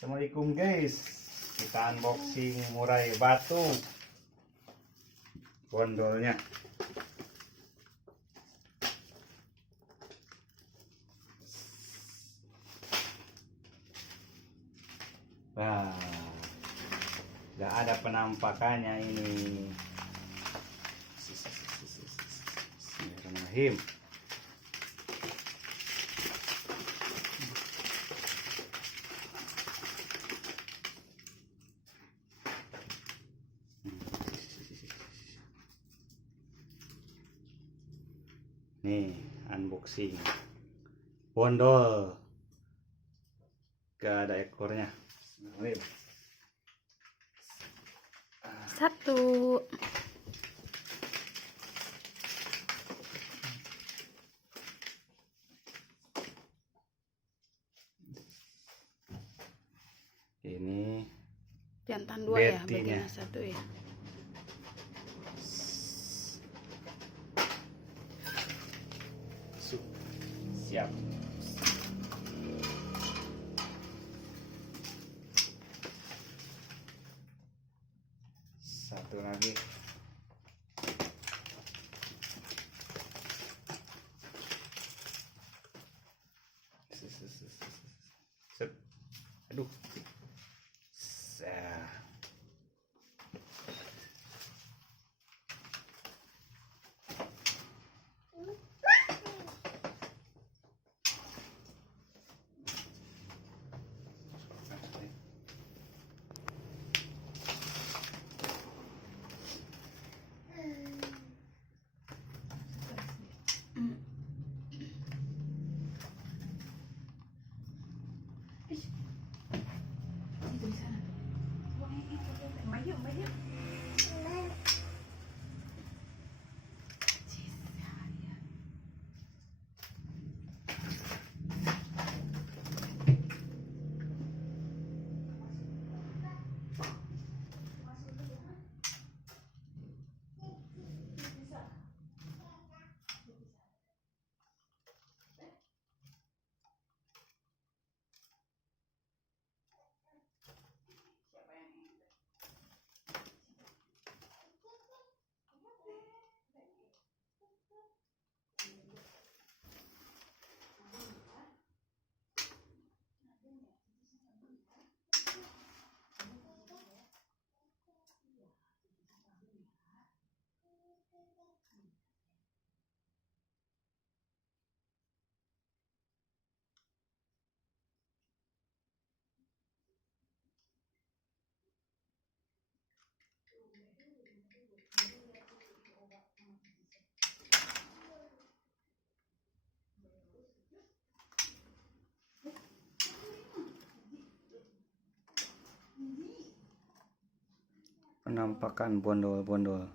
Assalamualaikum guys, kita unboxing murai batu bondolnya. Wah, gak ada penampakannya ini. Bismillahirrahmanirrahim. Nih, unboxing bondol, gak ada ekornya. Satu. Ini Jantan dua ya, betinya. bagian satu ya. Siap. Satu lagi. Set. Aduh. Penampakan bondol-bondol.